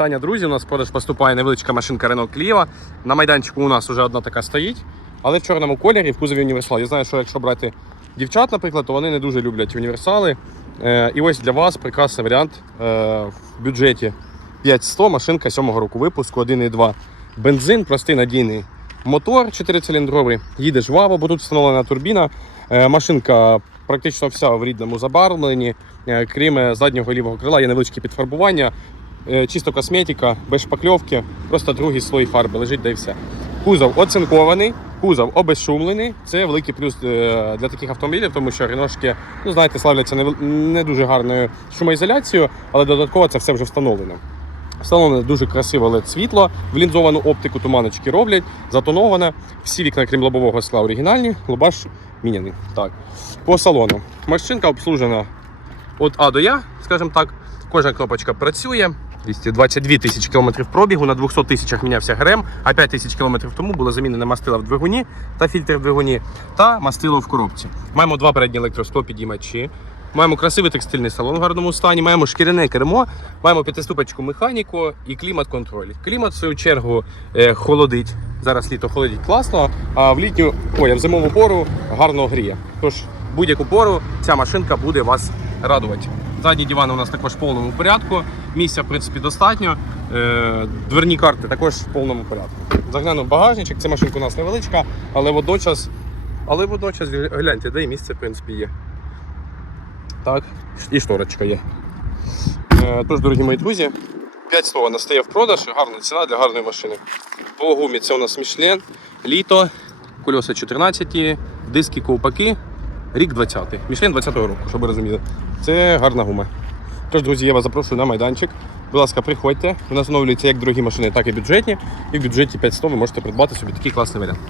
вітання, друзі. У нас в продаж поступає невеличка машинка Renault Clio. На майданчику у нас вже одна така стоїть, але в чорному кольорі в кузові універсал. Я знаю, що якщо брати дівчат, наприклад, то вони не дуже люблять універсали. Е, І ось для вас прекрасний варіант е, в бюджеті 5100, машинка 7-го року випуску, 1,2 бензин, простий надійний мотор 4-циліндровий, їде жваво, бо тут встановлена турбіна. Е, Машинка практично вся в рідному забарвленні, крім заднього лівого крила, є невеличкі підфарбування, чисто косметика, без шпакльовки, просто другий слой фарби лежить, де все. Кузов оцинкований, кузов обезшумлений. Це великий плюс е, для таких автомобілів, тому що ріношки, ну знаєте, славляться не, дуже гарною шумоізоляцією, але додатково це все вже встановлено. Встановлене дуже красиве led світло, в лінзовану оптику туманочки роблять, затоноване. Всі вікна, крім лобового скла, оригінальні, лобаш міняний. Так. По салону. Машинка обслужена від А до Я, скажімо так. Кожна кнопочка працює. 222 тисячі кілометрів пробігу, на 200 тисячах мінявся ГРМ, а 5 тисяч кілометрів тому було замінене мастило в двигуні та фільтр в двигуні та мастило в коробці. Маємо два передні електростопідіймачі, маємо красивий текстильний салон в гарному стані, маємо шкіряне кермо, маємо п'ятиступочку механіку і клімат-контроль. Клімат, в свою чергу, е, холодить. Зараз літо холодить класно, а в літню, ой, в зимову пору гарно гріє. Тож будь-яку пору ця машинка буде вас радувати. Задні дивани у нас також в повному порядку. Місця, в принципі, достатньо. Е, Дверні карти також в повному порядку. Заглянув багажничок. Ця машинка у нас невеличка, але водночас, але водночас гляньте, де і місце, в принципі, є. Так, і шторочка є. Е, Тож, дорогі мої друзі, 5 слова настає в продаж, гарна ціна для гарної машини. По гумі це у нас Michelin, літо, кольоса 14, диски ковпаки, рік 20. Michelin 20-го року, щоб ви розуміли. Це гарна гума. Тож, друзі, я вас запрошую на майданчик. Будь ласка, приходьте. У нас оновлюються як дорогі машини, так і бюджетні. І в бюджеті 500 ви можете придбати собі такий класний варіант.